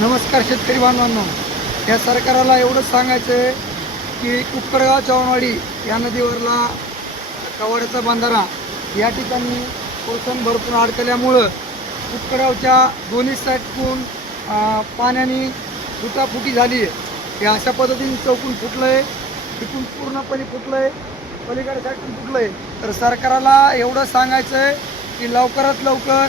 नमस्कार शेतकरी बांधवांनो. या सरकाराला एवढंच सांगायचं आहे की कुक्कडगाव चव्हाणवाडी या नदीवरला कवाड्याचा बंधारा या ठिकाणी पोषण भरपूर अडकल्यामुळं कुक्कडगावच्या दोन्ही साईडकून पाण्याने फुटाफुटी झाली आहे. हे अशा पद्धतीने चौकून फुटलं आहे तिथून पूर्णपणे फुटलं आहे पलीकडे साईडून फुटलं आहे तर सरकाराला एवढं सांगायचं आहे की लवकरात लवकर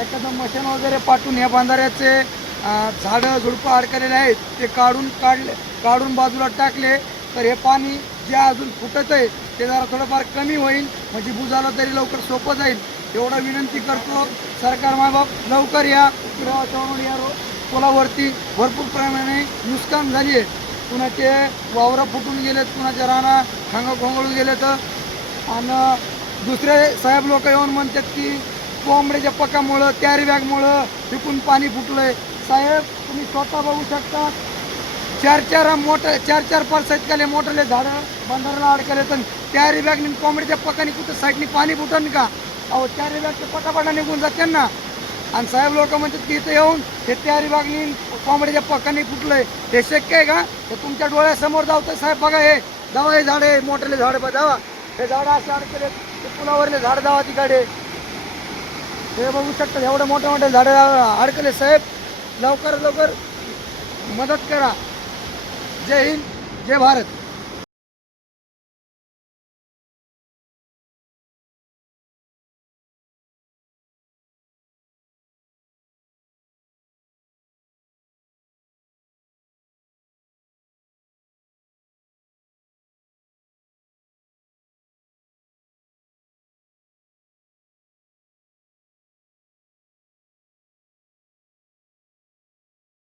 एखादं मशीन वगैरे पाठवून या बांधाऱ्याचे झाडं झुडपं अडकलेले आहेत. ते काढून काढले काढून बाजूला टाकले. तर हे पाणी जे अजून फुटत आहे ते जरा थोडंफार कमी होईल. म्हणजे बुजाला तरी लवकर सोपं जाईल. एवढं विनंती करतो सरकार मायबाप लवकर या. उकडावा या पुलावरती भरपूर प्रमाणे नुकसान झाली आहे. कुणाचे वावरं फुटून गेलेत कुणाच्या राना खांगा खोंगळून गेलेत. आणि दुसरे साहेब लोक येऊन म्हणतात की कोंबड्याच्या पकामुळं कॅरी बॅगमुळं विकून पाणी आहे साहेब तुम्ही स्वतः बघू शकता. चार चार मोठं चार चार पर इतकाले मोठले झाडं बंधाराला अडकले तर कॅरी बॅगने कोंबड्याच्या पकाने कुठं साईडनी पाणी फुटन का? अहो कॅरी बॅगचे पटापटा निघून जाते ना. आणि साहेब लोक म्हणतात की इथं येऊन हे तयारी बागणी कोंबड्याच्या पकाने फुटलंय. हे शक्य आहे का? हे तुमच्या डोळ्यासमोर जावतं साहेब बघा हे. जावा हे झाडे मोठे झाड जावा हे झाडं असे अडकले ते पुलावरले झाड जावा तिकडे हे बघू शकतात एवढे मोठे मोठे झाडं अडकले साहेब. लवकर लवकर मदत करा. जय हिंद जय भारत.